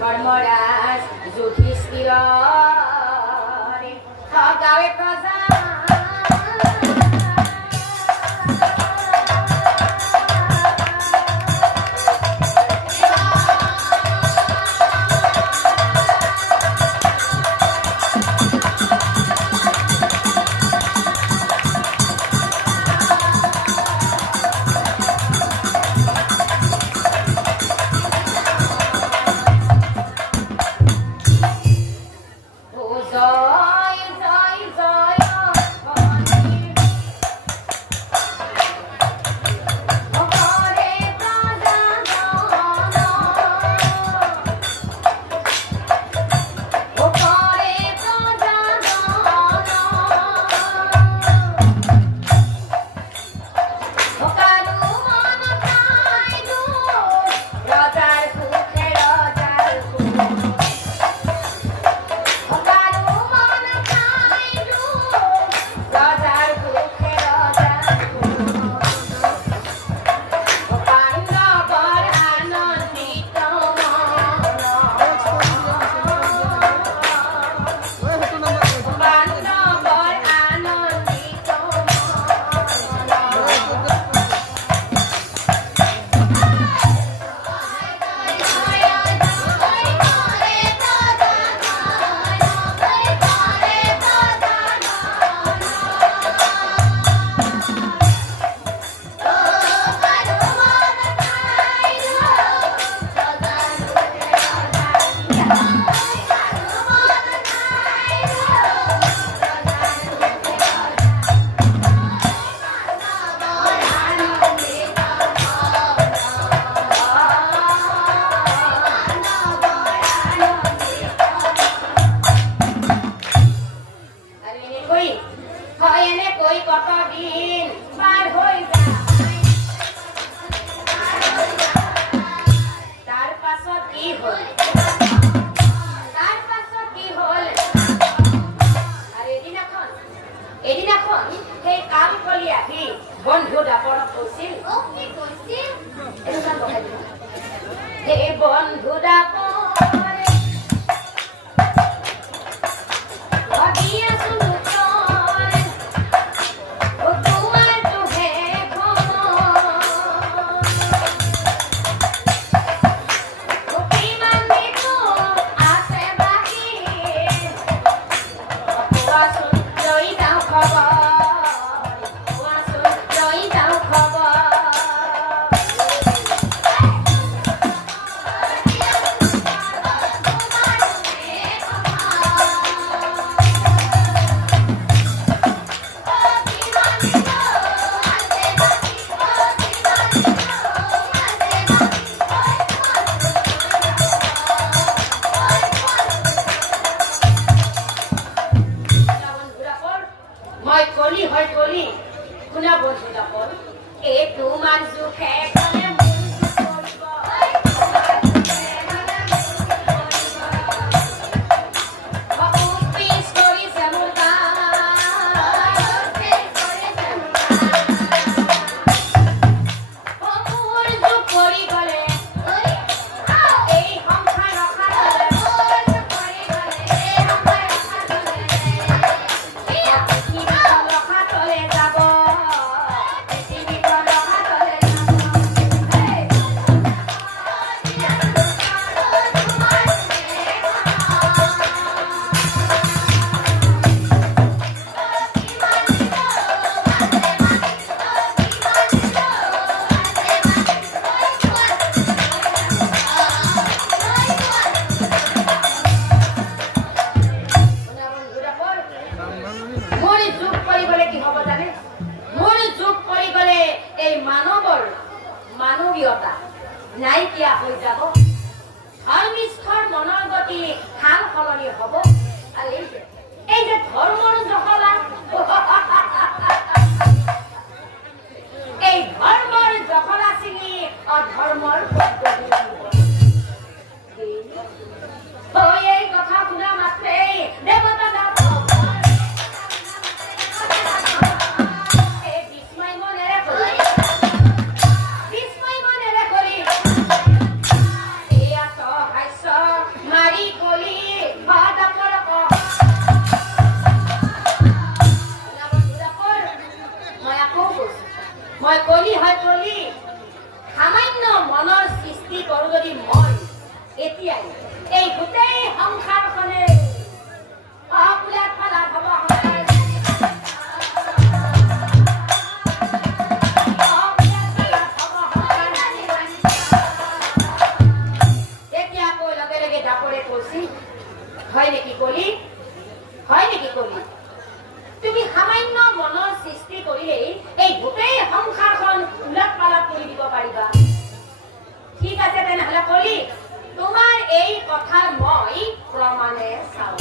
ধর্মরাজ যুধিষ্ঠির গায়ে প্রজা জয় জয় জয় হয় নেকি কলি? হয় নেকি কলি? তুমি সামান্য মনৰ সৃষ্টি কৰিলেই এই গোটেই সংসাৰখন উলট পালট কৰি দিব পাৰিবা। ঠিক আছে তেনেহলে কলি, তোমাৰ এই কথা মই প্ৰমাণে চাওঁ।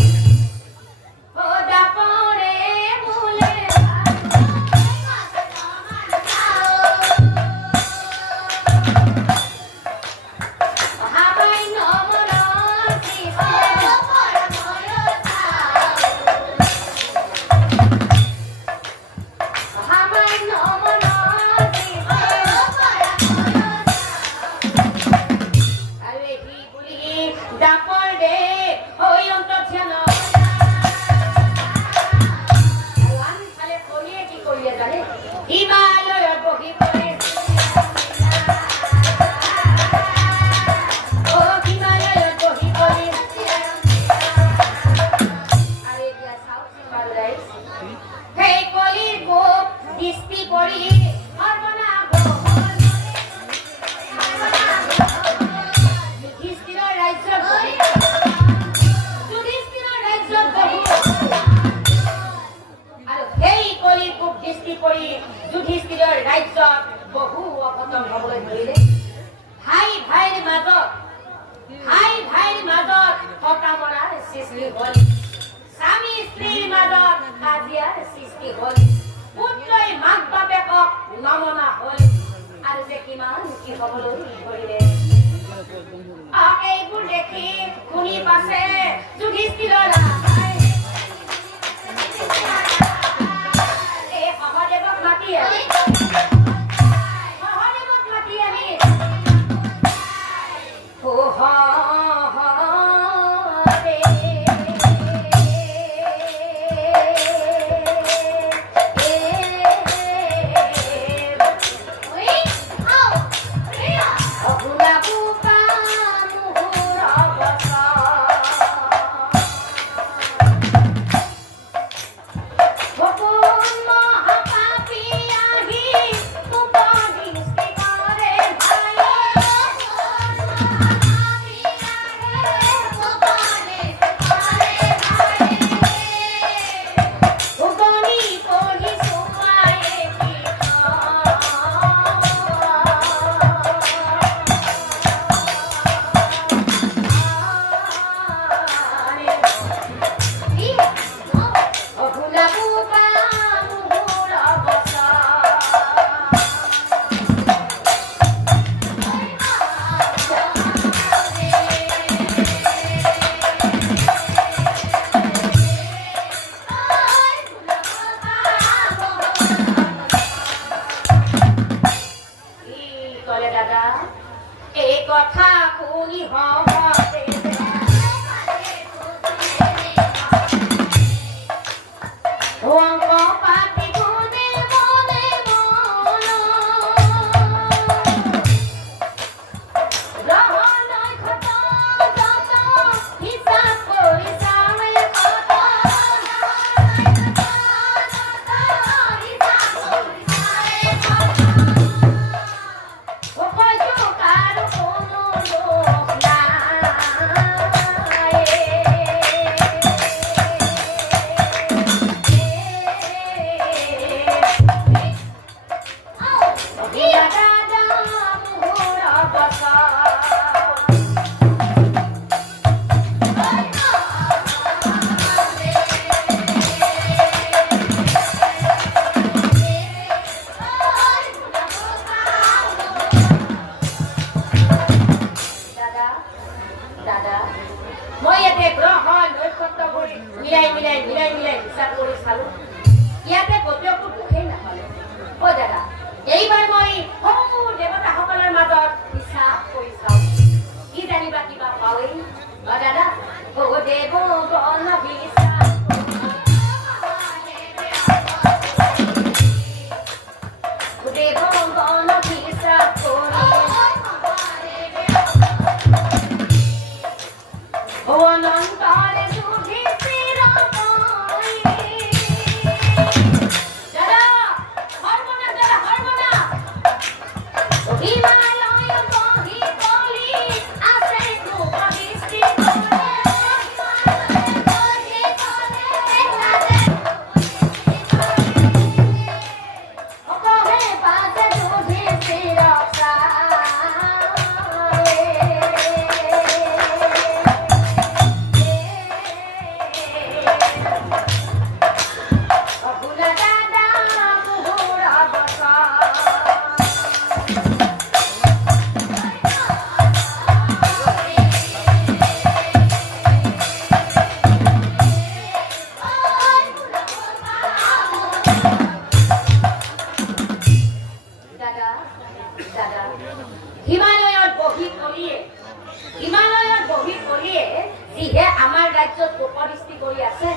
আমাৰ ৰাজ্যত পৰিস্থিতি কৰি আছে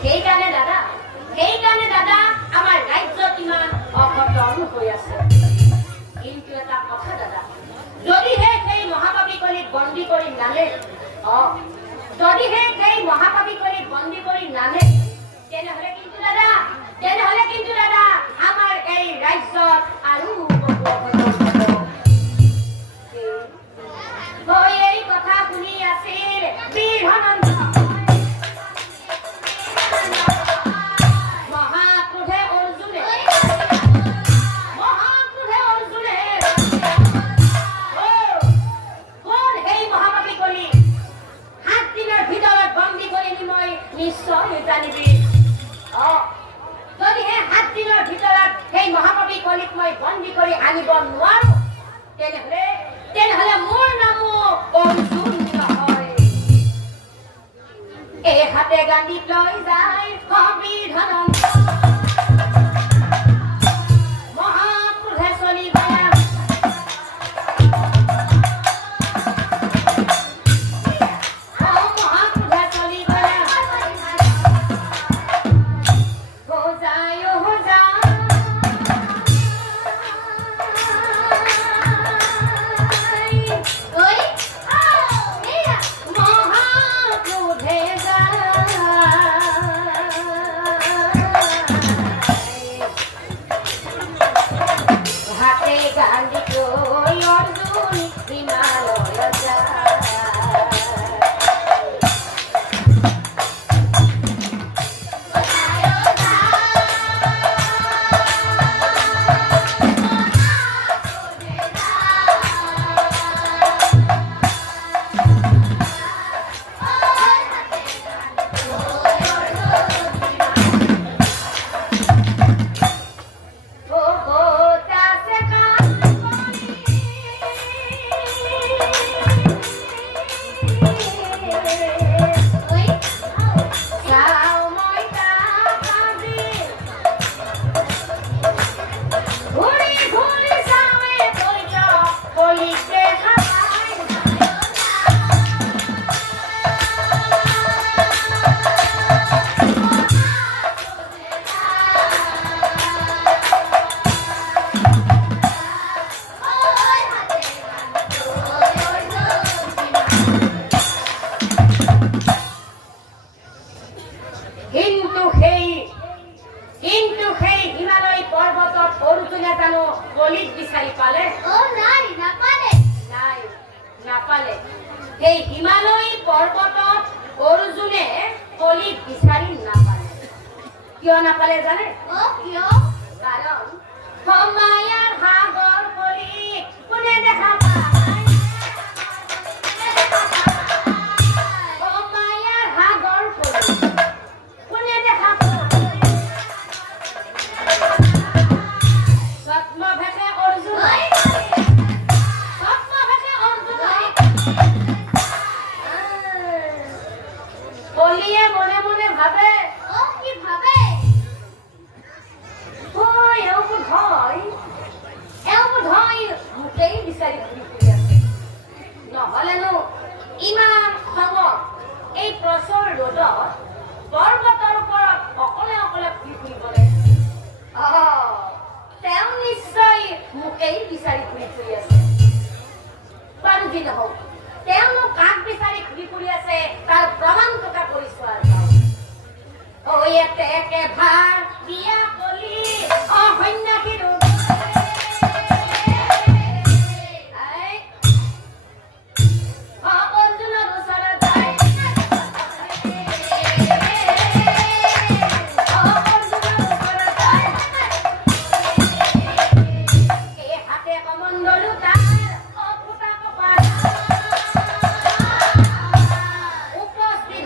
সেইকাৰণে দাদা আমাৰ ৰাজ্যত ইমান অঘটন হৈ আছে কিন্তু এটা কথা দাদা যদিহে সেই মহাপাপী কলিক বন্দী কৰি নানে যদিহে সেই মহাপাপী কলিক বন্দী কৰি নানে তেনেহলে কিন্তু দাদা আমাৰ এই ৰাজ্যত আৰু এই কথা শুনি আছিল বীৰহনন্দ মহাক্ৰোধে অৰ্জুনে কোন সেই মহাপাপী কলি 7 দিনৰ ভিতৰত বন্দী কৰি নি মই নিশ্চয় জানিবি যদিহে 7 দিনৰ ভিতৰত সেই মহাপাপী কলিক মই বন্দী কৰি আনিব নোৱাৰো তেনেহলে মোৰ নামো অৰ্জুন নহয় এই হাতে গান্ধী লৈ যায় বীৰহনন্দ মহাক্ৰোধে চলি গয়া সেই হিমালয় পৰ্বতত অৰ্জুনে কলিক বিচাৰি নাপালে কিয় নাপালে জানে কিয় কাৰণ মায়াৰ সাগৰ কলিক কোনে দেখা পায় মায়াৰ সাগৰ কলিক কোনে দেখা পায় স্বপ্নভেষে অৰ্জুন কলিয়ে মনে মনে ভাবে কি ভাবে মোকেই বিচাৰি ঘূৰি আছে নহলেনো ইমান খঙত এই প্ৰচৰ ৰ'দত পৰ্বতৰ ওপৰত অকলে ঘূৰি ফুৰিবলৈ তেওঁ নিশ্চয় মোকেই বিচাৰি ঘূৰি আছে বাৰু যি নহওক তেওঁনো কাক বিচাৰি ঘূৰি ফুৰি আছে তাৰ প্ৰমাণ টকা কৰি চোৱা যাওক ইয়াতে একে ভাৰ দিয়া কলি সন্যাসী উপস্থিত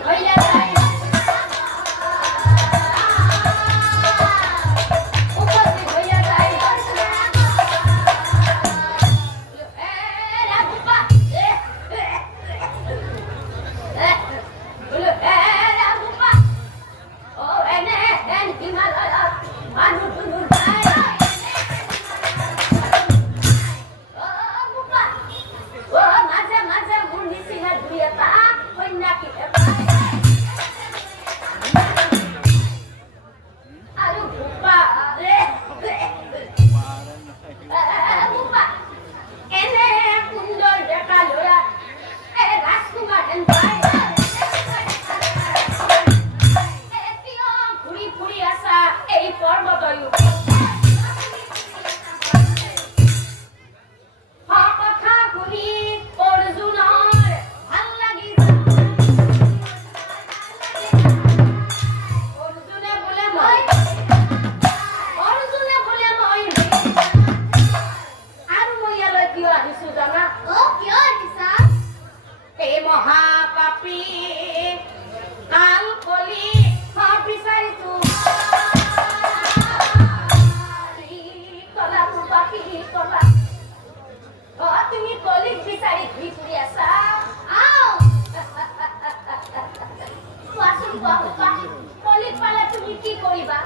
কলিক পালে তুমি কি কৰিবা?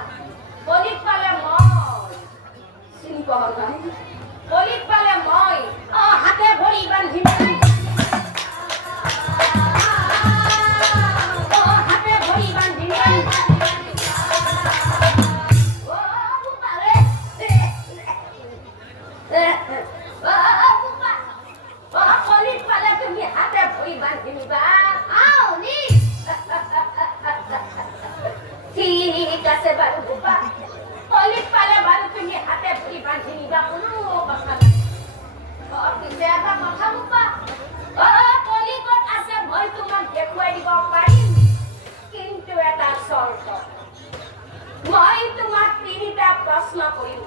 কলিক পালে মই চিনি পোৱা নাই। কলিক পালে মই হাতে ভৰি বান্ধিম। হাতে ভৰি বান্ধিম। কলিক পালে তুমি হাতে ভৰি বান্ধিবা। ঠিক আছে বাৰু বোপা, কলিক পালে বাৰু তুমি হাতে ভৰি বান্ধি নিবা, কোনো কথা নাই। পিছে এটা কথা বোপা, কলিকত আছে মই তোমাক দেখুৱাই দিব পাৰিম, কিন্তু এটা চৰ্ত। মই তোমাক 3টা প্ৰশ্ন কৰিম।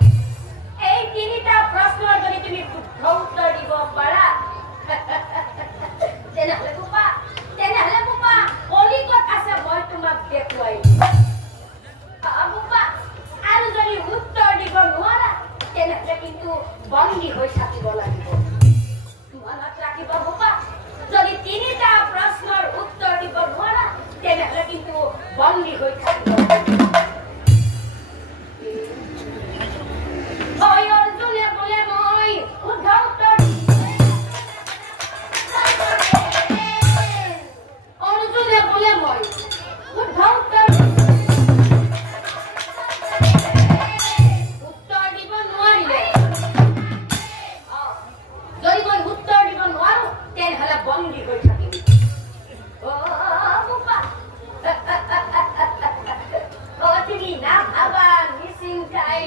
এই 3টা প্ৰশ্নৰ যদি তুমি শুদ্ধ উত্তৰ দিব পাৰা, তেনেহলে বোপা কলিকত আছে মই তোমাক দেখুৱাই দিম। আৰু যদি উত্তৰ দিব নোৱাৰা, তেনেহলে কিন্তু বন্দী হৈ থাকিব লাগিব। মনত ৰাখিব বোপা, যদি 3টা প্ৰশ্নৰ উত্তৰ দিব নোৱাৰা, তেনেহলে কিন্তু বন্দী হৈ থাকিব লাগিব। অৰ্জুনে বোলে মই শুদ্ধ উত্তৰ অৰ্জুনে বোলে মই শুদ্ধ উত্তৰ দিব নোৱাৰিলে, যদি মই উত্তৰ দিব নোৱাৰো, তেনেহলে বন্দী হৈ থাকিম। তুমি নাভাবা নিশ্চিন্তাই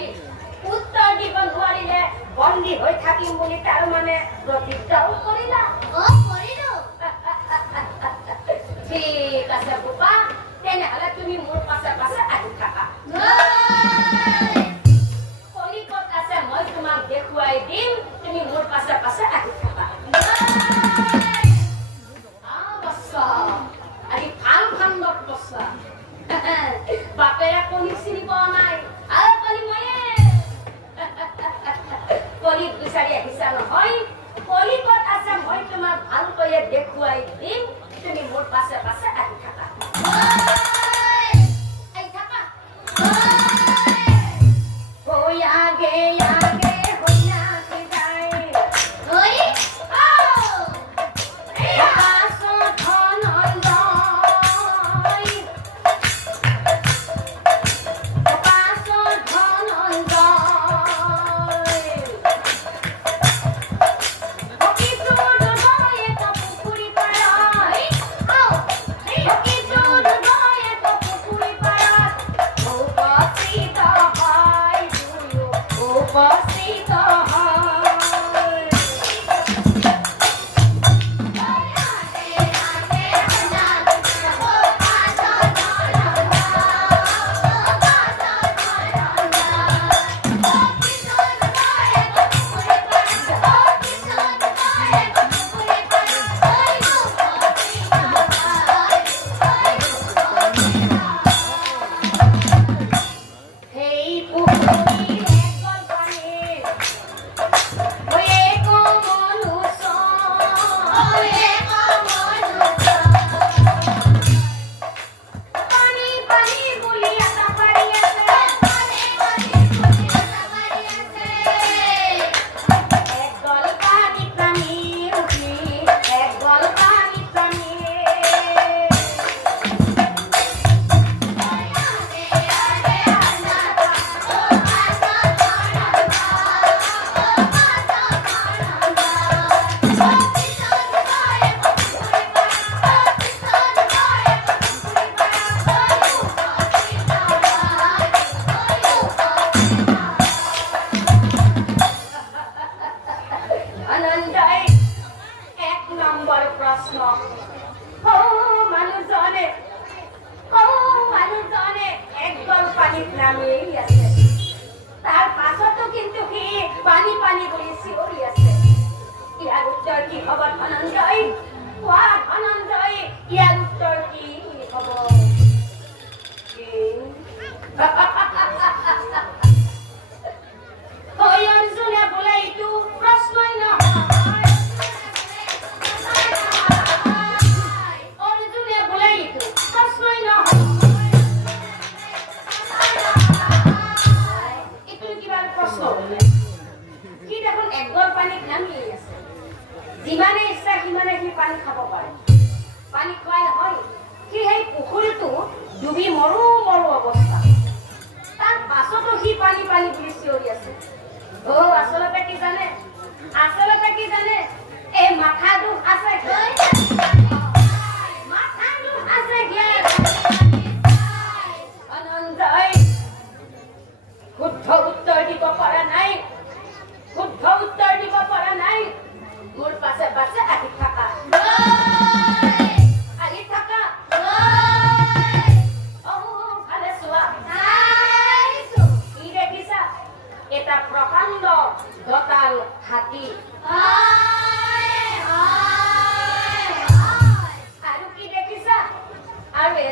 উত্তৰ দিব নোৱাৰিলে বন্দী হৈ থাকিম বুলি তাৰ মানে প্ৰতিজ্ঞাও কৰিলা? কৰিলো। ঠিক আছে বোপা, তেনেহলে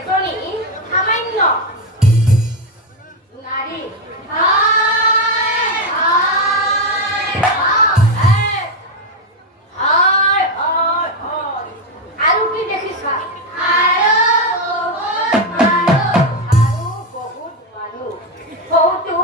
এজনী সামান্য নাৰী আৰু কি দেখিছা বহুত মানুহ বহুতো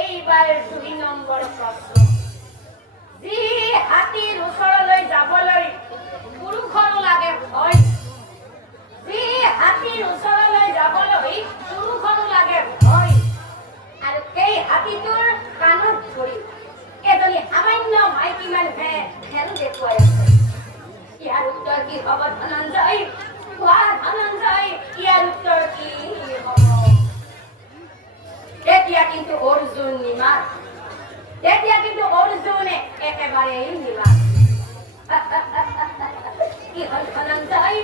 এইবাৰ ২ নম্বৰ প্ৰশ্ন যি হাতীৰ ওচৰলৈ যাবলৈ পুৰুষৰো লাগে ভয় যি হাতীৰ ওচৰলৈ যাবলৈ পুৰুষৰো লাগে ভয় আৰু সেই হাতীটোৰ কাণত ধৰি এজনী সামান্য মাইকী মানুহে খেল দেখুৱাই আছে ইয়াৰ উত্তৰ কি হ'ব ধনঞ্জয় কোৱা ধনঞ্জয় ইয়াৰ উত্তৰ কি হ'ব তেতিয়া কিন্তু অৰ্জুন নিমাত তেতিয়া কিন্তু অৰ্জুনে একেবাৰেই নিমাত কি হ'ল ধনঞ্জয়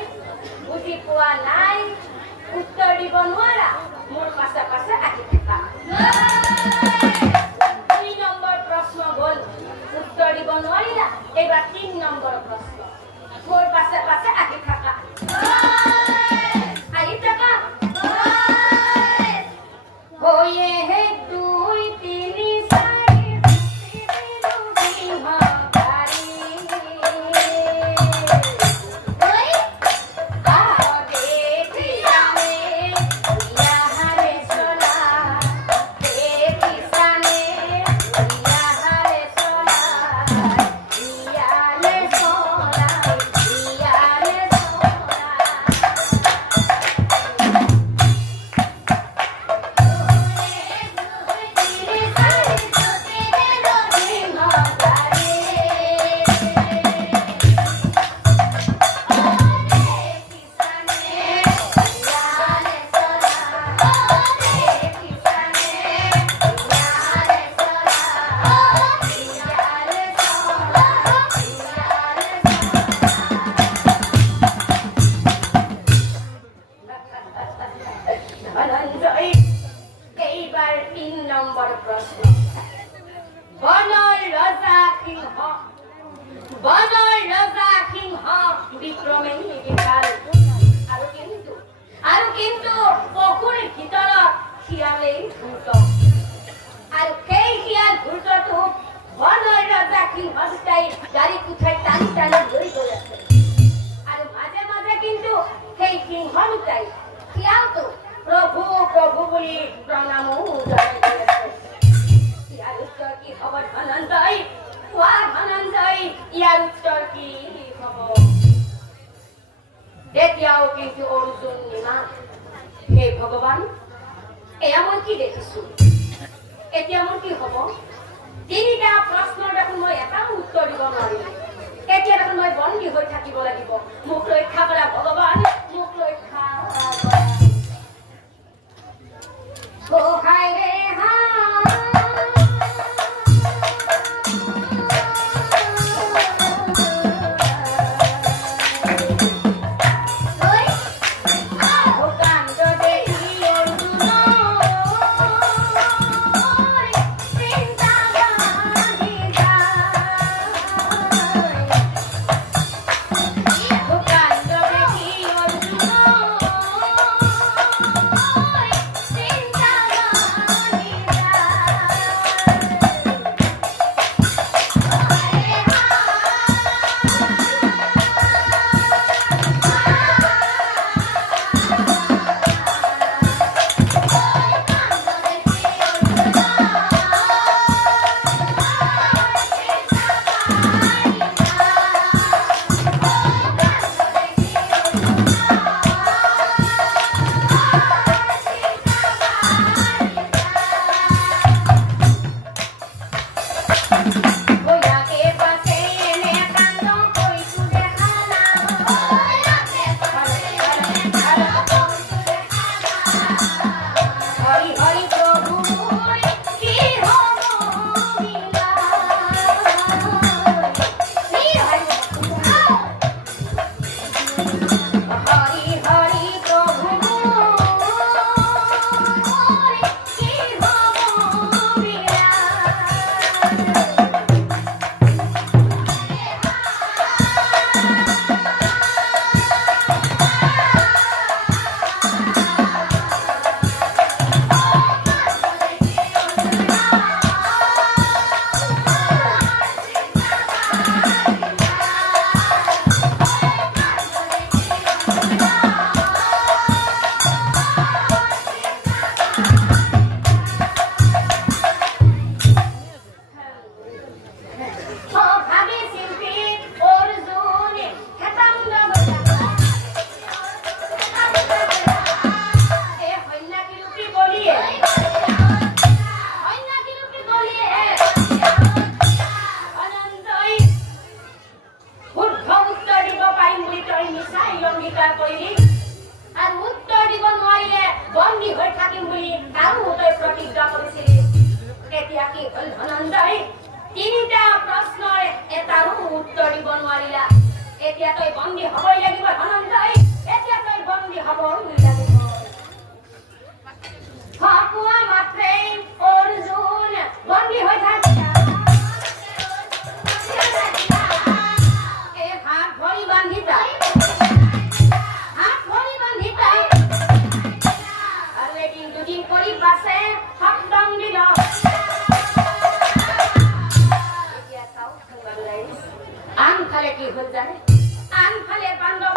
বুজি পোৱা নাই উত্তৰ দিব নোৱাৰা মোৰ পাছে পাছে আহি থাকা ২ নম্বৰ প্ৰশ্ন গ'ল উত্তৰ দিব নোৱাৰিলা এইবাৰ ৩ নম্বৰ প্ৰশ্ন মোৰ পাছে পাছে আহি থাকা আহি থাকা Oye, hey, 2, 3, 3 নম্বর প্রশ্ন বনর রাজা সিংহ বিক্রমে বিকাল আৰু কিন্তু পশুৰ ভিতৰত শিয়ালেই ধূৰ্ত আৰু সেই শিয়াল ধূৰ্তটো বনৰ ৰজা সিংহ দুটাই গাড়ীত উঠাই টানি টানি লৈ গৈ আছে আৰু মাজে মাজে কিন্তু সেই সিংহ দুটাই শিয়ালটো প্ৰভু প্ৰভু বুলি প্ৰণামো জনাই গৈ আছে ইয়াৰ উত্তৰ কি হ'ব ধনঞ্জয় কোৱা ধনঞ্জয় ইয়াৰ উত্তৰ কি হ'ব তেতিয়াও কিন্তু অৰ্জুন নিমাত হে ভগৱান এয়া মই কি দেখিছো এতিয়া মোৰ কি হ'ব 3টা প্ৰশ্নৰ দেখোন মই এটাও উত্তৰ দিব নোৱাৰিলো এতিয়া দেখোন মই বন্দী হৈ থাকিব লাগিব মোক ৰক্ষা কৰা ভগৱান মোক ৰক্ষা কৰা হায় ৰে তিনিটা প্ৰশ্নৰ এটাৰো উত্তৰ দিব নোৱাৰিলা। এতিয়া তই বন্দী হ'বই লাগিব ধনঞ্জয়, এতিয়া তই বন্দী হ'বই লাগিব। ফাকুৱা মাত্ৰেই অৰ্জুন বন্দী হৈ থাকিলা। এই হাত ভৰি বান্ধি তাই, হাত ভৰি বান্ধি তাই আৰু এদিন দুদিন কৰি বাছে সপ্তম দিন আনফালে কি হ'ল জানে? আনফালে পাণ্ডৱ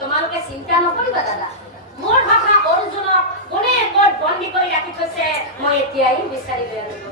তোমালোকে চিন্তা নকৰিবা দাদা, মোৰ ভাষা অৰ্জুনক কোনে ক'ত বন্দী কৰি ৰাখি থৈছে মই এতিয়াই বিচাৰি লৈ আনিম।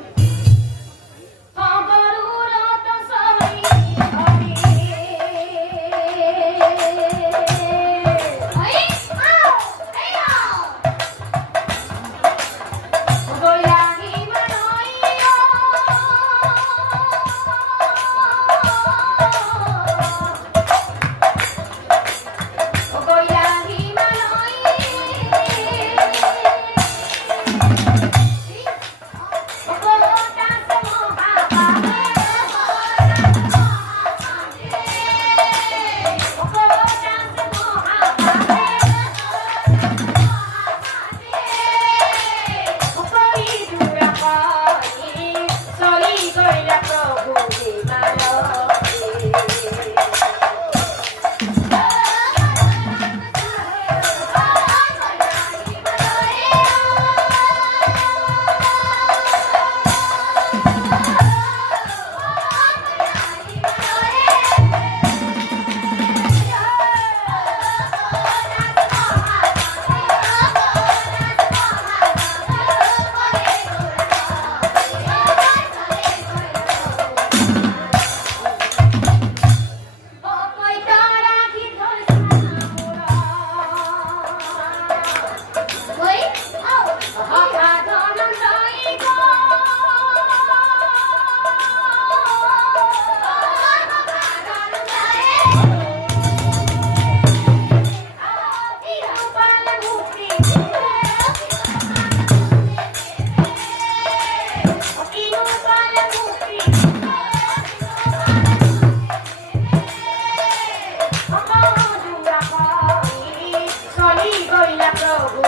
গইলা প্ৰভু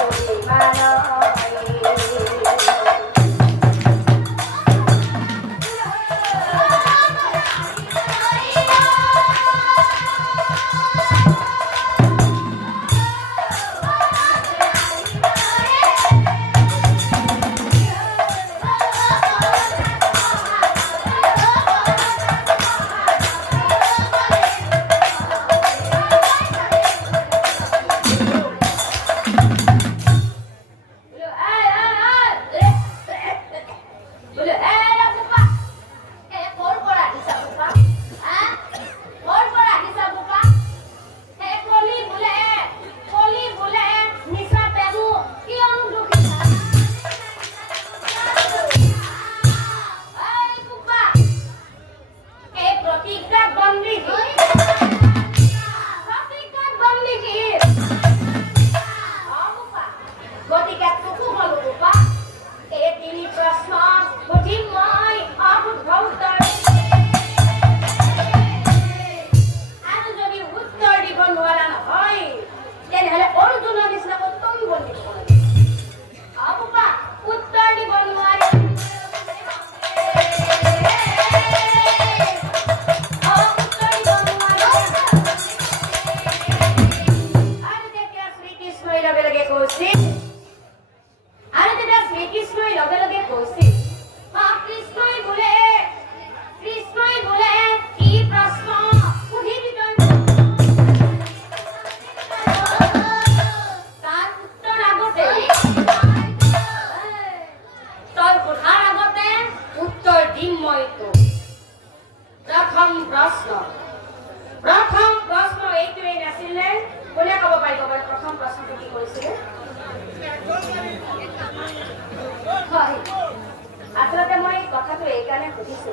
আচলতে মই কথাটো এইকাৰণে সুধিছো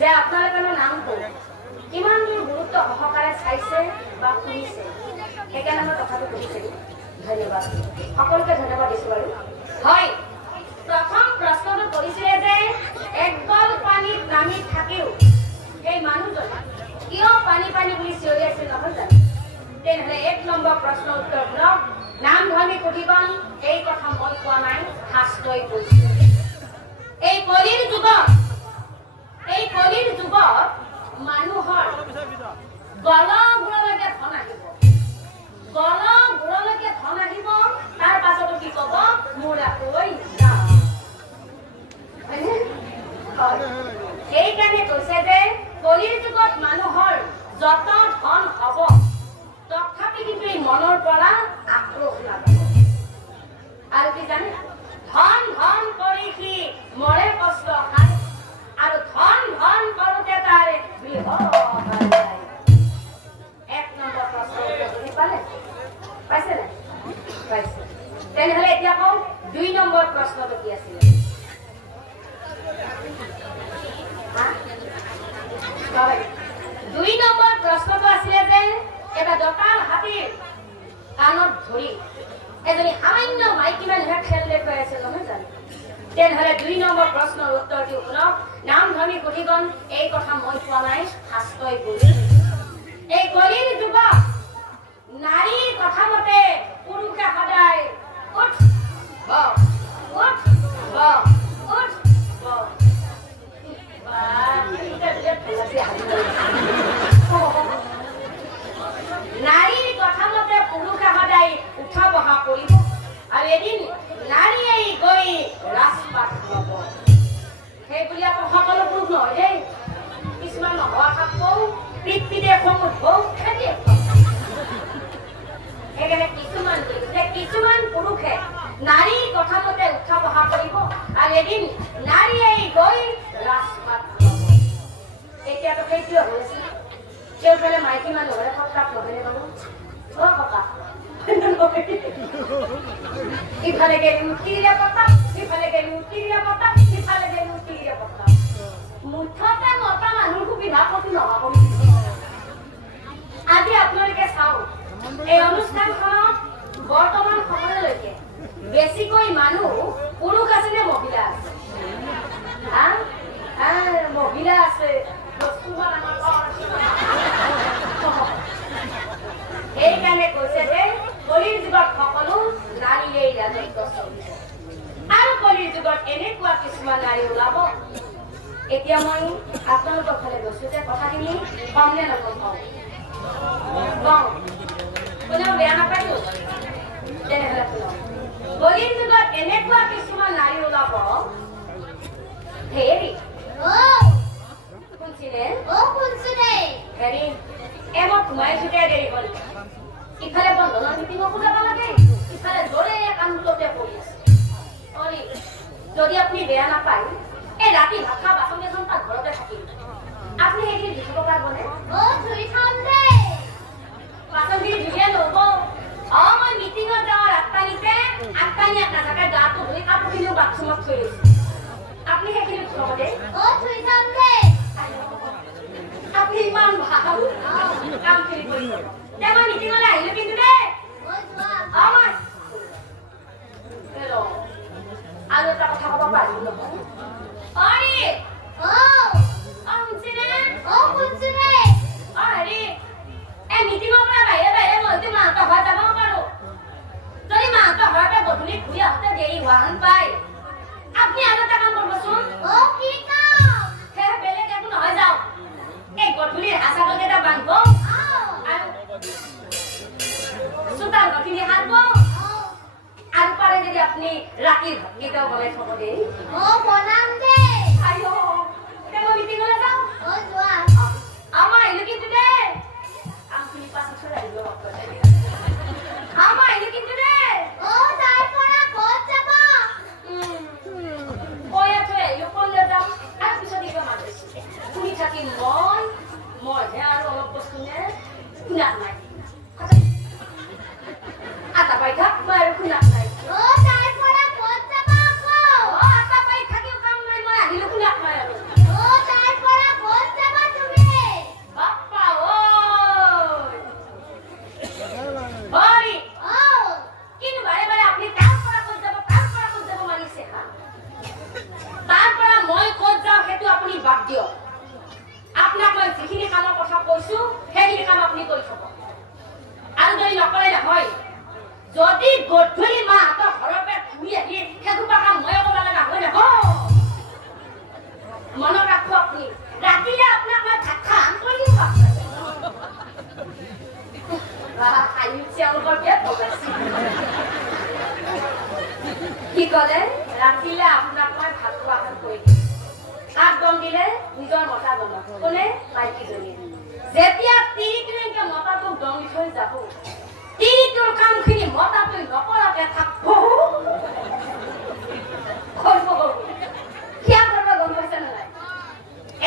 যে আপোনালোকৰ নামটো কিমান গুৰুত্ব সহকাৰে চাইছে বা শুনিছে সেইকাৰণে মই কথাটো সুধিছিলো। ধন্যবাদ, সকলোকে ধন্যবাদ দিছো বাৰু। হয়, প্ৰথম প্ৰশ্নটো কৰিছিলে যে একদল পানীত নামি থাকিও সেই মানুহজন কিয় পানী পানী বুলি চিঞৰি আছিল নহয় জানো? তেনেহ'লে 1 নম্বৰ প্ৰশ্ন উত্তৰ দিয়ক। নাম ধৰ্মী সুধিবন এই কথা মই কোৱা নাই, শাস্ত্ৰই কৈছে। এই কলিৰ যুগত মানুহৰ গলবোৰলৈকে ধন আহিব, তাৰ পাছতো কি কব? মোৰ আকৌ সেইকাৰণে কৈছে যে কলিৰ যুগত মানুহৰ যত ধন হব তথাপি কিন্তু এই মনৰ পৰা আক্ৰোশ নাযাব। আৰু কি জানে, ধন ধন কৰি সি মৰে কষ্ট খায় আৰু ধন ধন কৰোতে তাৰ বৃহৎ 1 নম্বৰ প্ৰশ্ন বুজি পালে? পাইছে নে? পাইছে। তেনেহ'লে এতিয়া কওঁ 2 নম্বৰ প্ৰশ্নটো কি আছিলে? 2 নম্বৰ প্ৰশ্নটো আছিলে যে এটা দঁতাল হাতীৰ কাণত ধৰি এজনী সামান্য মাইকী মানুহে খেল দেখুৱাই আছে নহয় জানো? তেনেহ'লে 2 নম্বৰ প্ৰশ্নৰ উত্তৰটো শুনক। নাম ধৰ্মী সুধিগণ এই কথা মই কোৱা নাই, শাস্ত্ৰই কৈছে। এই কলিৰ যুগত নাৰীৰ কথা মতে পুৰুষে সদায় উঠ বহ, উঠ বহ, উঠ বহ। নাৰীৰ কথা মতে পুৰুষে সদায় উঠা বহা কৰিব আৰু এদিন নাৰীয়ে গৈ ৰাজপাট ল'ব। সেইবুলি আকৌ সকলো পুৰুষ নহয় দেই, কিছুমান নোহোৱা খাপও পিতপিতে খং উঠবও খেতি। সেইকাৰণে কিছুমান পুৰুষে নাৰীৰ কথা মতে উঠা বহা কৰিব আৰু এদিন নাৰীয়ে গৈ ৰাজপাট ল'ব। এতিয়াতো সেইটোৱে হৈ আছে। কেউফালে মাইকী মানুহৰে সপ্তাহ নহয়নে বাৰু? ককা ইফালে গেলি উঠিলে পতা, সিফালে গেলি উঠিলে পতা, সিফালে গেলি উঠিলে পতা। মুঠতে মতা মানুহৰ সুবিধা কতো নহব। আজি আপোনালোকে চাওক, এই অনুষ্ঠানখনত বৰ্তমান সময়লৈকে বেছিকৈ মানুহ পুৰুষ আছে নে মহিলা আছে? মহিলা আছে। সেইকাৰণে কৈছে যে কলিৰ যুগত যুগত এনেকুৱা কিছুমান নাৰী ওলাব এতিয়া মই আপোনালোকৰ ফালে গৈছো যে কথাখিনি কম নে নকম কম কোনেও বেয়া নাপায়তো তেনেহ'লে শুনক কলিৰ যুগত এনেকুৱা কিছুমান নাৰী ওলাব হেৰি শুনছিলে হেৰি মই ঘুমাইছো দেৰি হ'ল ইফালে বন্ধনৰ মিটিঙকো যাব লাগে ইফালে জোৰে কামটোতে পৰি আছে যদি আপুনি বেয়া নাপায় এই ৰাতি ভাত খোৱা বাচন কেইখন তাত ঘৰতে থাকিম আপুনি সেইখিনি ধুব পাৰিবনে বাচনখিনি ধুলে নহ'ব মই মিটিঙত যাওঁ আঠটানিতে নাথাকে গাটো ধুই কাপোৰখিনিও বাথৰুমত থৈ দিছো আপুনি সেইখিনি ধুব দে আপুনি ইমান ভাল কামখিনি কৰিব মই মিটিঙলৈ আহিলো কিন্তু দেই আৰু এটা কথা ক'ব পাৰিম নহয় হেৰি এই মিটিঙৰ পৰা বাহিৰে মই মাহঁতৰ ঘৰত যাব পাৰো যদি মাহঁতৰ ঘৰতে গধূলি ঘূৰি আহোঁতে দেৰি হোৱা হেন পায় আপুনি আৰু এটা কাম কৰিবচোন বেলেগ একো নহয় যাওক এই গধূলিৰ আচাৰৰ কেইটা বান্ধিব আৰু চোতাল ঘৰখিনি সাৰিব আৰু পাৰে যদি আপুনি ৰাতিৰ ভাতকেইটাও বনাই থব দেই বনাম দে মই মিটিঙলৈ যাওঁ আমাৰ আহিলো কিন্তু দেই কামখিনি পাছত থৈ আহিব আমাৰ আহিলো কিন্তু দেই কৈয়া থৈ আহিলো কলৈ যাম আৰু পিছত দিব মাতিছো শুনি থাকিম মইহে আৰু অলপ বস্তু নে শুনাক নাই আটা পাই থাক মই আৰু শুনাক নাই যদি গধূলি মাহঁতৰ ঘৰৰ পৰা ঘূৰি আহি সেইটোপা কাম মই কৰিব লগা হয় নহয় মনত ৰাখব আপুনি ৰাতিলে আপোনাক মই ভাত খাম কৰি দিব কি ক'লে ৰাতিলে আপোনাক মই ভাত খোৱা কাম কৰি দিম কাক দম দিলে নিজৰ মতা দমক কোনে মাইকীজনী যেতিয়া তিৰিটোৱে মতাটোক দম দি থৈ যাব তিৰিটোৰ কামখিনি মতাটোৱে নকৰাকে থাকব কিয় কৰিব গম পাইছে নে নাই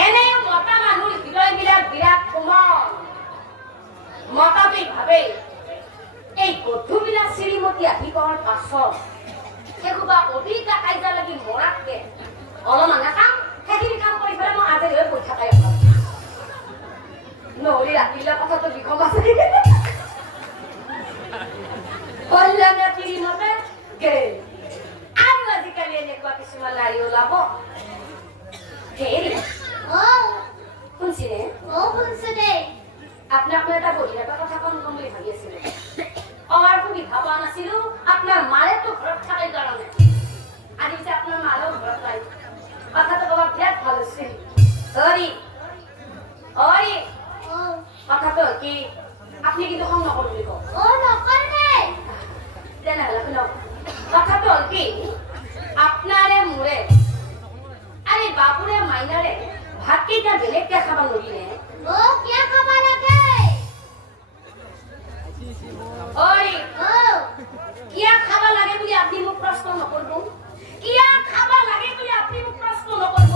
এনে মতা মানুহৰ হৃদয়বিলাক বিৰাট কোমল মতাটোৱে ভাবে এই গধূবিলাক শ্ৰীমতী আহি কৰাৰ পাছত সেইসোপা অধিকা কাইজা লাগি মৰাতকে অলপমান কাম সেইখিনি কাম কৰি পেলাই মই আজৰি হৈ পৰি থাকাই নহ'লে ৰাতিলৈ কথাটো বিষম আছে কল্যাণে তিৰিমতে গেল আৰু আজিকালি এনেকুৱা কিছুমান নাৰী ওলাব হেৰি শুনছিলে আপোনাক মই এটা বঢ়িয়া কথা কম বুলি ভাবি আছিলো আৰু সুবিধা পোৱা নাছিলো আপোনাৰ মায়েতো ঘৰত থাকে কাৰণে আজি যে আপোনাৰ মায়েও ঘৰত নাই কথাটো ক'ব বিৰাট ভাল হৈছিল কথাটো কি আপুনি কিন্তু খং নকৰো বুলি কওক তেনেহ'লে শুনক কথাটো হ'ল কি আপোনাৰে মোৰে আৰে বাপুৰে মাইনাৰে ভাতকেইটা বেলেগকে খাব নোৱাৰিলে কিয় খাব লাগে বুলি আপুনি মোক প্ৰশ্ন নকৰিব কিয় খাব লাগে বুলি আপুনি মোক প্ৰশ্ন নকৰিব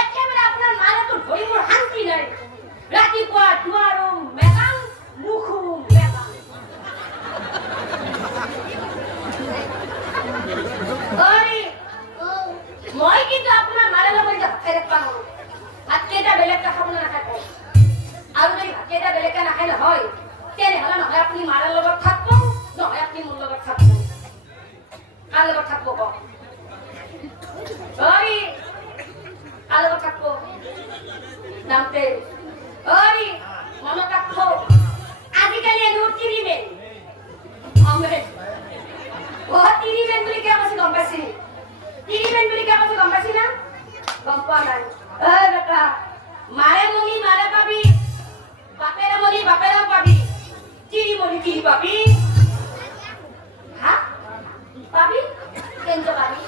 একেবাৰে আপোনাৰ মালেতো ধৰি মোৰ শান্তি নাই ৰাতিপুৱা দুৱাৰো মেলাং মুখো মেলাং মই কিন্তু আপোনাৰ মাৰে লগত ভাত খাই দেখা নোৱাৰো ভাতকেইটা বেলেগকে খাব নাখায় আৰু যদি ভাতকেইটা বেলেগকে নাখায় নহয় তেনেহ'লে নহয় আপুনি মাৰৰ লগত থাকব নহয় আপুনি মোৰ লগত থাকব কাৰ লগত থাকব কওক কাৰ লগত থাকব নামতে মনত ৰাখবো আজিকালি এনুৰ তিৰিবেন তিৰিবেন বলে কে আমাৰ গম পাইছি তিৰিবেন বুলি কিয় কৈছো গম পাইছি না গম পোৱা নাই বেটা মাৰে মনি মাৰে পাবি বাপেৰে মনি বাপেৰে পাবি তিৰি মনি তিৰি পাবি হা পাবি কেনকে পাবি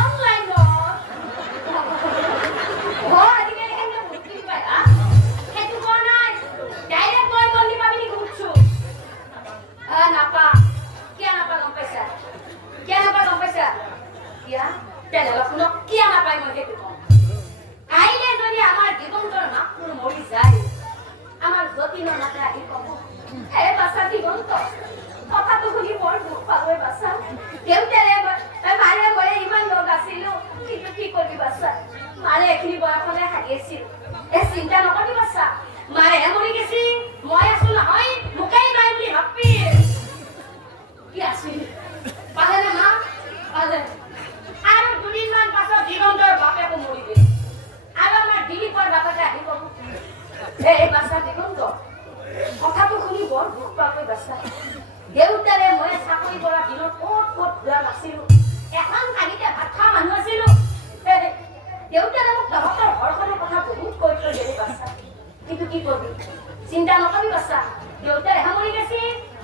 অনলাইন আজিকালি কেনেকে বুদ্ধি পায় সেইটো কোৱা নাই ডাইৰেক্ট মই মনি পাবি নেকি সুধছো নাপা কিয় নাপা গম পাইছা কিয় নাপা গম পাইছা কিয়া তেনেহ'লে শুনক কিয় নাপায় মই সেইটো কওঁ কাইলে যদি আমাৰ দিগন্তৰ মাকটোৰ মৰি যায় আমাৰ যতীনৰ মাকে আহি কব হে বাচ্চা দিগন্ত কথাটো শুনি বৰ দুখ পাবই বাচ্চা দেউতাৰে মাৰে মই ইমান লগ আছিলো কিন্তু কি কৰিবি বাচ্চা মাৰে এইখিনি বয়সতে হাগিছিল চিন্তা নকৰিবি বাচ্চা মাৰেহে মৰি গেছি মই আছো নহয় মোকেই নাই বুলি ভাবি কি আছিল পালে নে মা পালে আৰু দুদিনমান পাছত দিগন্তৰ বাপেকো মৰি গ'ল আৰু আমাৰ দিলীপৰ বাপেকে আহি কব এই বাচ্চা দিগন্ত কথাটো শুনি বৰ দুখ পাবই বাচ্চা দেউতাৰে মই চাকৰি কৰা দিনত ক'ত ক'ত ঘূৰা নাছিলো এখন কালিতে ভাত খোৱা মানুহ আছিলো দেউতাৰে মোক তহঁতৰ ঘৰখনৰ কথা বহুত কৈ থৈ গেলি বাচ্চা কিন্তু কি কৰিবি চিন্তা নকৰিবি বাচ্চা দেউতাৰেহে মৰি গেছি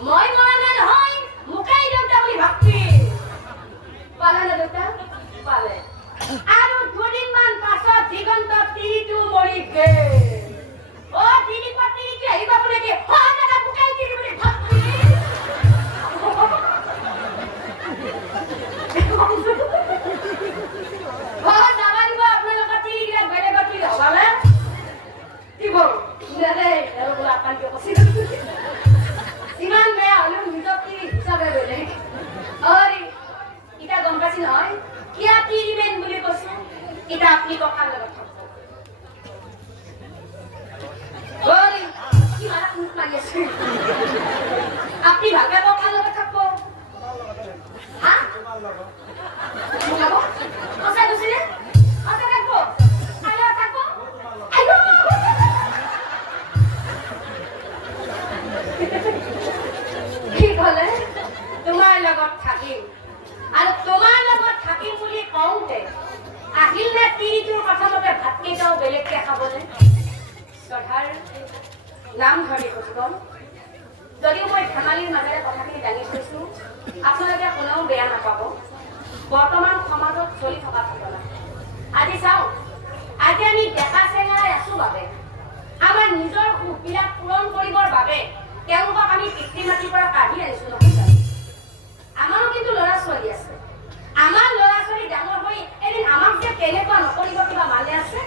মই মৰা নাই নহয় মোকেই দেউতা বুলি ভাবি পালে নে দেউতা পালে আৰু দুদিনমান পাছত দিগন্ত তিৰিটো মৰি গেল দিলীপৰ তিৰিটো আহিব বোলে কি দাদা মোকেই তিৰি বুলি ভাবি ইমান বেয়া হলেও নিজৰ তিৰি হিচাপে বেলেগ ইটা গম পাইছি নহয় কিয় তিৰিবেন বুলি কৈছো ইটা আপুনি ককাৰ লগত থাকব কি মাৰা মুখ মাৰি আছে আপুনি ভালকে ককাৰ লগত থাকব হা সঁচাই কৈছি নে সঁচা থাকব আইও থাকব আইও কি ক'লে তোমাৰ লগত থাকিম আৰু তোমাৰ লগত থাকিম বুলি কওঁতে আহিল নে তিৰিটোৰ প্ৰথমতে ভাতকেইটাও বেলেগকে খাবনে শ্ৰদ্ধাৰ নাম ধৰি কৈছো যদিও মই ধেমালিৰ মাজেৰে কথাখিনি দাঙি থৈছো আপোনালোকে কোনেও বেয়া নাপাব বৰ্তমান সমাজত চলি থকা ঘটনা আজি চাওঁ আজি আমি ডেকা চেঙাই আছো বাবে আমাৰ নিজৰ সুখবিলাক পূৰণ কৰিবৰ বাবে তেওঁলোকক আমি পিতৃ মাতৃৰ পৰা কাঢ়ি আনিছো নহয় জানো আমাৰো কিন্তু ল'ৰা ছোৱালী আছে আমাৰ ল'ৰা ছোৱালী ডাঙৰ হৈ এদিন আমাক যে কেনেকুৱা নকৰিব কিবা মানে আছে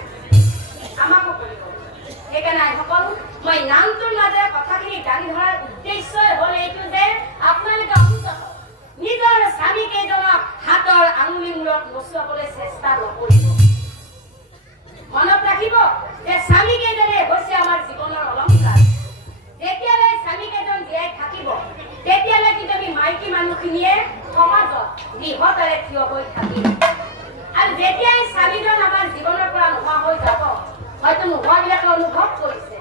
আমাকো কৰিব সেইকাৰণে আইসকল মই নামটোৰ মাজেৰে কথাখিনি দাঙি ধৰাৰ উদ্দেশ্যই হ'ল এইটো যে আপোনালোকে অন্ততঃ নিজৰ স্বামীকেইজনক হাতৰ আঙুলি মূৰত নচুৱাবলৈ চেষ্টা নকৰিব মনত ৰাখিব যে স্বামীকেইজনে হৈছে আমাৰ জীৱনৰ অলংকাৰ যেতিয়ালৈ স্বামীকেইজন জীয়াই থাকিব তেতিয়ালৈ কিন্তু আমি মাইকী মানুহখিনিয়ে সমাজত দৃঢ়তাৰে থিয় হৈ থাকিম আৰু যেতিয়াই স্বামীজন আমাৰ জীৱনৰ পৰা নোহোৱা হৈ যাব হয়তো নোহোৱাবিলাকে অনুভৱ কৰিছে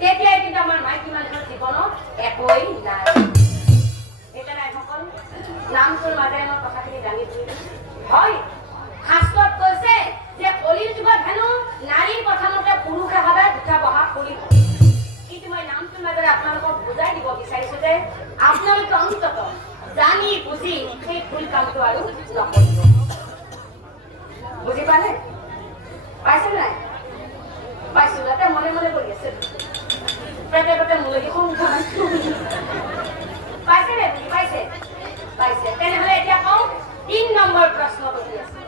তেতিয়াই কিন্তু আমাৰ মাইকী মানুহৰ জীৱনত একোৱেই নাই সেইকাৰণে আইসকল নামটোৰ মাজেৰে মই কথাখিনি দাঙি ধৰিলো হয় শাস্ত্ৰত কৈছে যে কলিৰ যুগত হেনো নাৰীৰ প্ৰথমতে পুৰুষে সদায় উঠা বহা কৰিব কিন্তু মই নামটোৰ মাজেৰে আপোনালোকক বুজাই দিব বিচাৰিছো যে আপোনালোকে অন্ততঃ জানি বুজি সেই ভুল কামটো আৰু নকৰিব বুজি পালে পাইছে নাই পাইছো যাতে মনে মনে কৰি আছে পেটে পেটে মুলগি পাইছে নে বুজি পাইছে পাইছে তেনেহ'লে এতিয়া কওঁ 3 নম্বৰ প্ৰশ্নটো কি আছে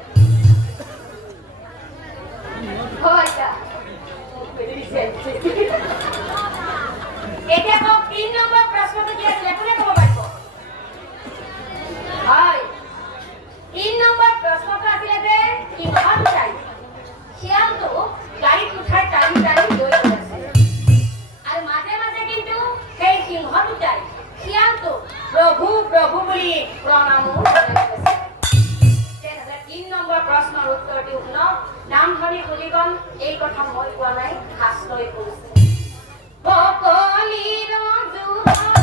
এতিয়া কওক 3 নম্বৰ প্ৰশ্নটো কি আছে কোনে ক'ব পাৰিব হয় 3 নম্বৰ প্ৰশ্নটো আছিলে যে কিমান টাইম শিয়ালটো গাড়ীত উঠাই টানি টানি লৈ গৈ আছে আৰু মাজে মাজে কিন্তু সেই সিংহ দুটাই শিয়ালটো প্ৰভু প্ৰভু বুলি প্ৰণামো জনাই গৈছে তেনেহ'লে 3 নম্বৰ প্ৰশ্নৰ উত্তৰটো শুনক নাম ধৰি শুনিগন এই কথা মই কোৱা নাই শাস্ত্ৰই কৈছে বকলিৰ জুহাল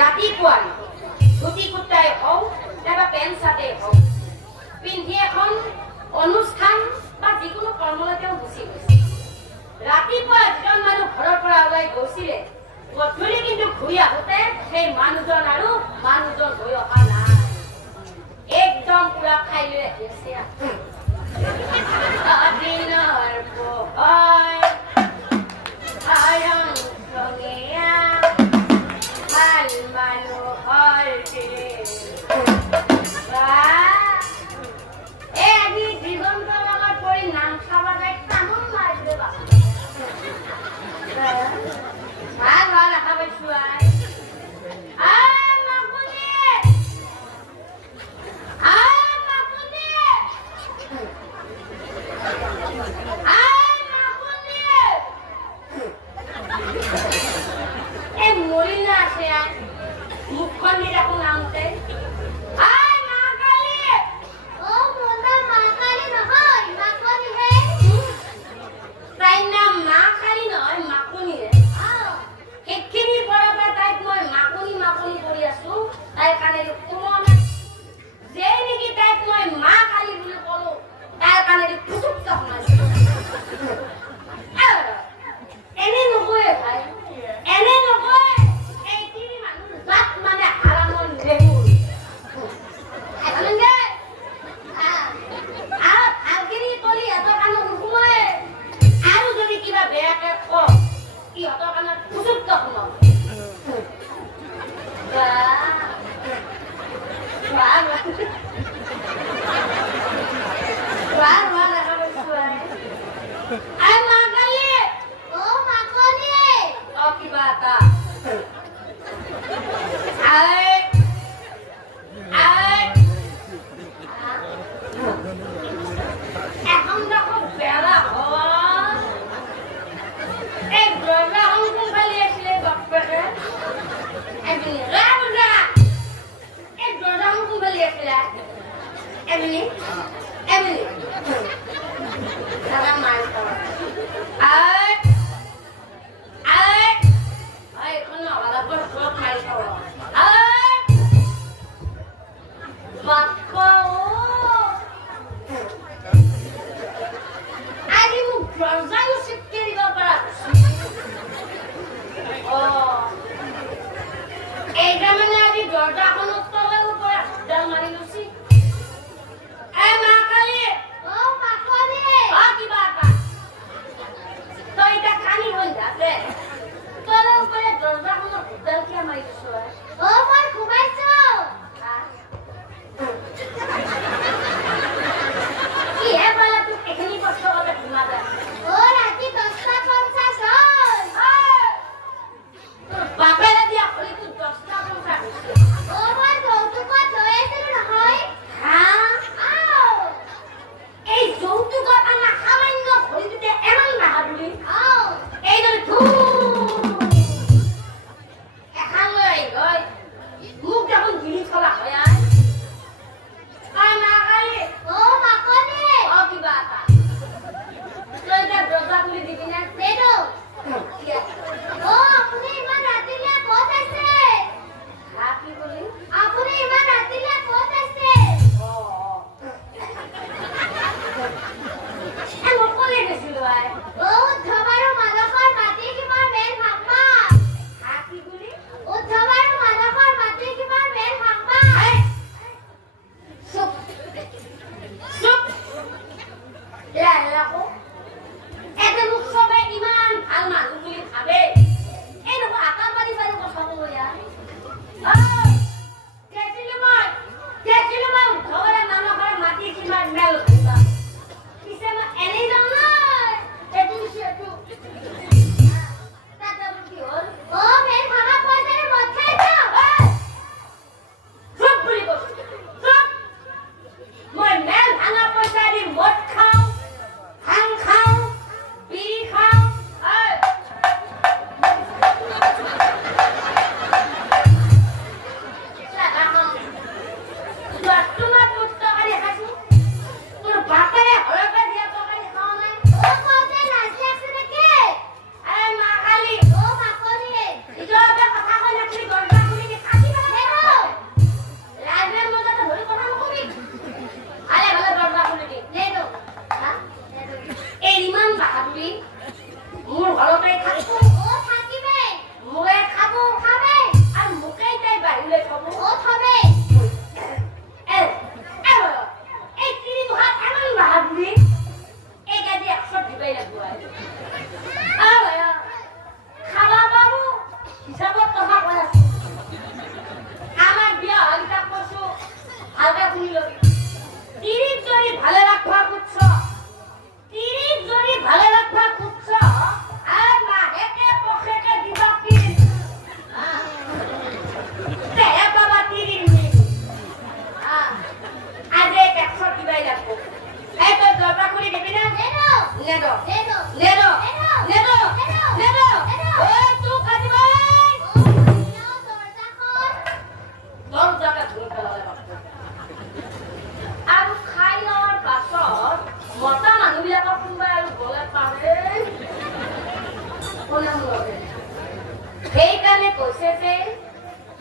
ৰাতিপুৱাই ধুতি কুৰ্তাই হওক নাইবা পেণ্ট চাৰ্টেই হওক পিন্ধি এখন অনুষ্ঠান বা যিকোনো কৰ্মলৈ তেওঁ গুচি গৈছে। ৰাতিপুৱা যিজন মানুহ ঘৰৰ পৰা ওলাই গৈছিলে গধূলি কিন্তু ঘূৰি আহোঁতে সেই মানুহজন আৰু মানুহজন হৈ অহা নাই। একদম পুৰা খাই লৈ আহি আছে। দিনৰ পোহৰ ৰঙীয়া ভাল মানুহৰ আজি দিগন্তৰ লগত পৰি নাম খাব যায় তামোল মাৰিলো ভাল ভাল দেখা পাইছো। মুখখন দি দেখোন আহোঁতে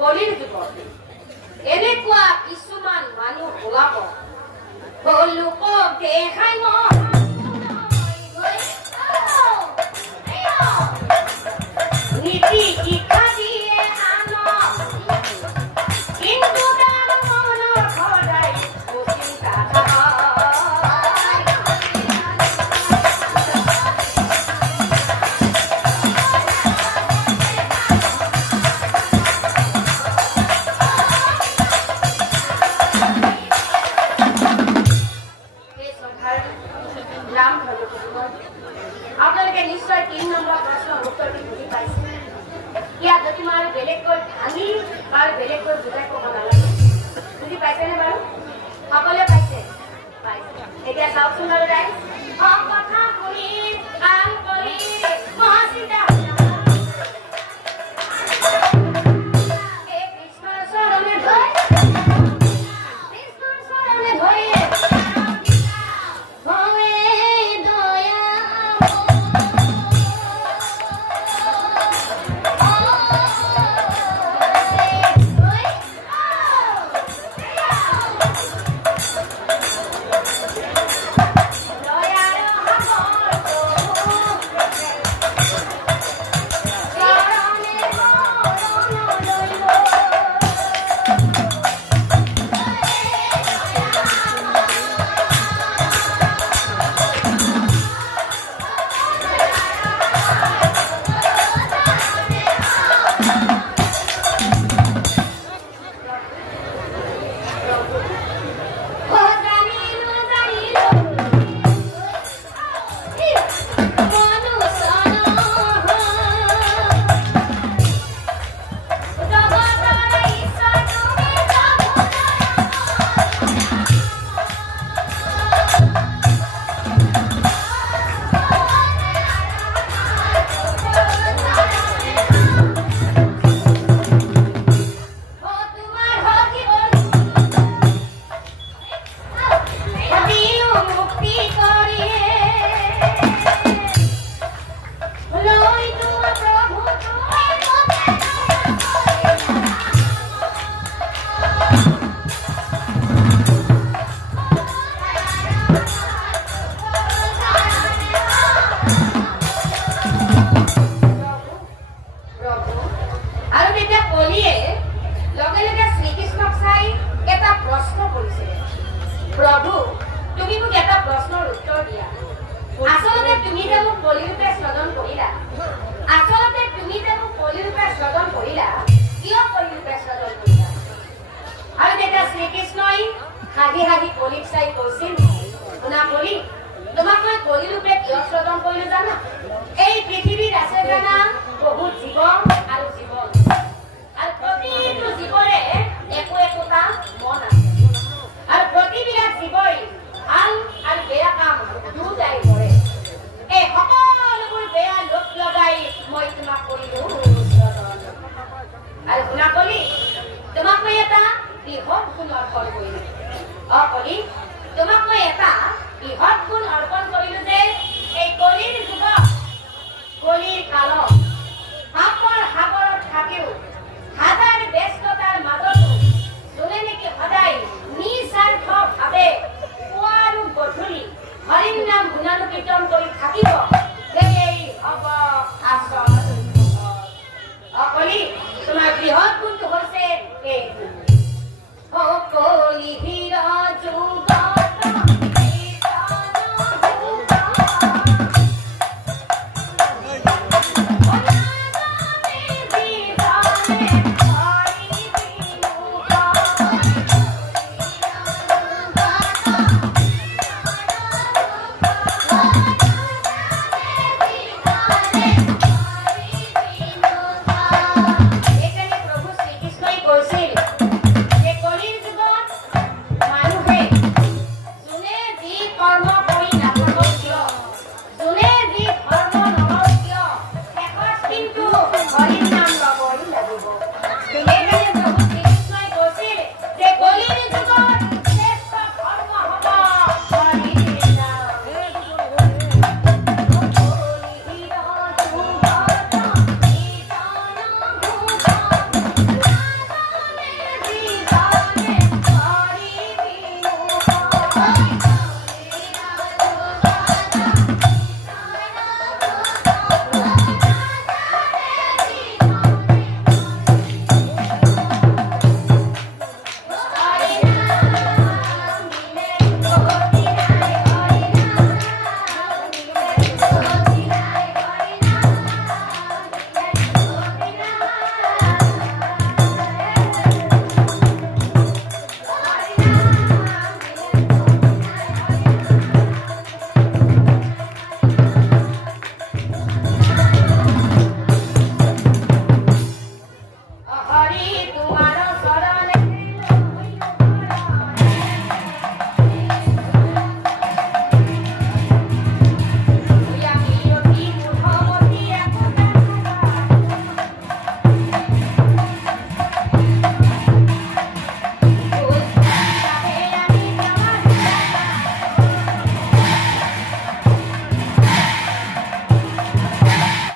কলিৰ যুগত এনেকুৱা কিছুমান মানুহ ওলাব লোকক দেখাই নীতি শিক্ষা দিয়ে আনক কিন্তু তাৰ মনৰ সদায় চিন্তা আপোনালোকে নিশ্চয় ৩ নম্বৰ প্ৰশ্নৰ উত্তৰটো বুজি পাইছে। ইয়াত যদি মই বেলেগকৈ ভাঙি আৰু বেলেগকৈ বুজাই ক'ব নালাগে। বুজি পাইছেনে বাৰু? সকলোৱে পাইছে? পাইছে। এতিয়া চাওকচোন বাৰু ৰাইজ, কথা শুনি কাম কৰি মহাচিন্তা কৃষ্ণৰ চৰণে ধৰি এই পৃথিৱীত আছে জানা বহুত জীৱ আৰু জীৱন আৰু প্ৰতিটো জীৱৰে একো একোটা মন আছে আৰু প্ৰতিবিলাক জীৱই ভাল আৰু বেয়া কাম দুটাই কৰে। এই সকলোবোৰ বেয়া লোক লগাই মই তোমাক কৰিলো আৰু শুনা কলি তোমাক মই এটা বৃহৎ গুণ অৰ্পণ কৰিলো। কলি তোমাক মই এটা বৃহৎ গুণ অৰ্পণ কৰিলো যে এই কলিৰ যুগত কলিৰ কালত